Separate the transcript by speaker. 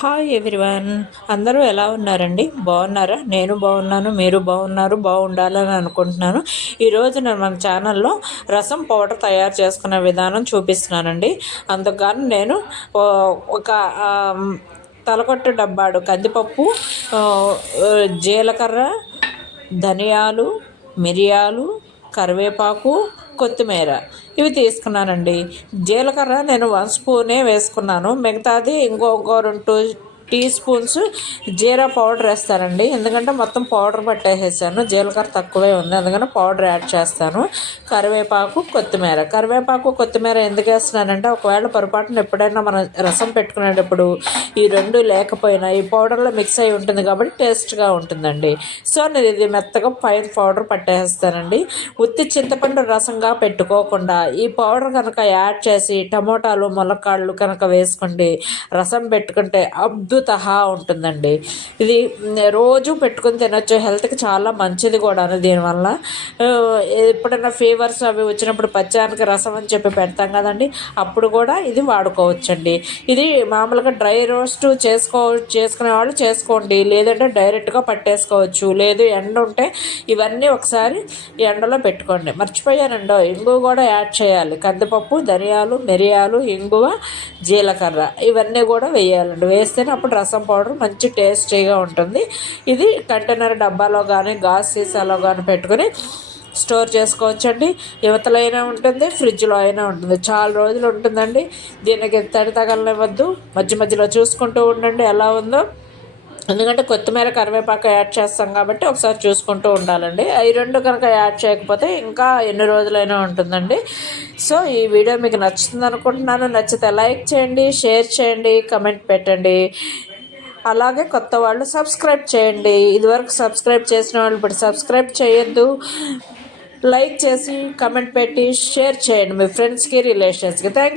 Speaker 1: Hi everyone అందరూ ఎలా ఉన్నారండి? బాగున్నారా? నేను బాగున్నాను మీరు బాగున్నారు బాగుండాలని అనుకుంటున్నాను. ఈరోజు నేను మన ఛానల్లో రసం పౌడర్ తయారు చేసుకునే విధానం చూపిస్తున్నానండి. అందుకని నేను ఒక తలకొట్టు డబ్బాడు కందిపప్పు జీలకర్ర ధనియాలు మిరియాలు కరివేపాకు కొత్తిమీర. ఇవి తీసుకున్నానండి. జీలకర్ర నేను వన్ స్పూనే వేసుకున్నాను. మిగతాది ఇంకో ఇంకో రెండు టీ స్పూన్స్ జీరా పౌడర్ వేస్తానండి. ఎందుకంటే మొత్తం పౌడర్ పట్టేసేసాను. జీలకర్ర తక్కువే ఉంది. అందుకని పౌడర్ యాడ్ చేస్తాను. కరివేపాకు కొత్తిమీర. కరివేపాకు కొత్తిమీర ఎందుకు వేస్తున్నానంటే ఒకవేళ పొరపాటున ఎప్పుడైనా మనం రసం పెట్టుకునేటప్పుడు ఈ రెండు లేకపోయినా ఈ పౌడర్లో మిక్స్ అయి ఉంటుంది కాబట్టి టేస్ట్గా ఉంటుందండి. సో నేను ఇది మెత్తగా పైన పౌడర్ పట్టేస్తానండి ఉత్తి చింతపండు రసంగా పెట్టుకోకుండా ఈ పౌడర్ కనుక యాడ్ చేసి టమోటాలు ములక్కాళ్ళు కనుక వేసుకుంటే రసం పెట్టుకుంటే అబ్దు తహా ఉంటుందండి. ఇది రోజు పెట్టుకుని తినొచ్చు. హెల్త్కి చాలా మంచిది కూడా దీనివల్ల. ఎప్పుడైనా ఫీవర్స్ అవి వచ్చినప్పుడు పచ్చానికి రసం అని చెప్పి పెడతాం కదండి. అప్పుడు కూడా ఇది వాడుకోవచ్చండి. ఇది మామూలుగా డ్రై రోస్ట్ చేసుకో చేసుకునే వాళ్ళు చేసుకోండి. లేదంటే డైరెక్ట్గా పట్టేసుకోవచ్చు. లేదు ఎండ ఉంటే ఇవన్నీ ఒకసారి ఎండలో పెట్టుకోండి. మర్చిపోయానండో ఇంగువ కూడా యాడ్ చేయాలి. కందిపప్పు ధనియాలు మిరియాలు ఇంగువ జీలకర్ర ఇవన్నీ కూడా వేయాలండి. వేస్తేనే అప్పుడు అప్పుడు రసం పౌడర్ మంచి టేస్టీగా ఉంటుంది. ఇది కంటైనర్ డబ్బాలో కానీ గాజు సీసాలో కానీ పెట్టుకుని స్టోర్ చేసుకోవచ్చండి. యువతలైనా ఉంటుంది ఫ్రిడ్జ్లో అయినా ఉంటుంది. చాలా రోజులు ఉంటుందండి. దీనికి తడి తగలనివ్వద్దు. మధ్య మధ్యలో చూసుకుంటూ ఉండండి. ఎలా ఉందో ఎందుకంటే కొత్తిమీర కరివేపాకు యాడ్ చేస్తాం కాబట్టి ఒకసారి చూసుకుంటూ ఉండాలండి. ఈ రెండు కనుక యాడ్ చేయకపోతే ఇంకా ఎన్ని రోజులైనా ఉంటుందండి. సో ఈ వీడియో మీకు నచ్చుతుంది అనుకుంటున్నాను. నచ్చితే లైక్ చేయండి షేర్ చేయండి కమెంట్ పెట్టండి. అలాగే కొత్త వాళ్ళు సబ్స్క్రైబ్ చేయండి. ఇదివరకు సబ్స్క్రైబ్ చేసిన వాళ్ళు ఇప్పుడు సబ్స్క్రైబ్ చేయొద్దు. లైక్ చేసి కమెంట్ పెట్టి షేర్ చేయండి మీ ఫ్రెండ్స్కి రిలేషన్స్కి. థ్యాంక్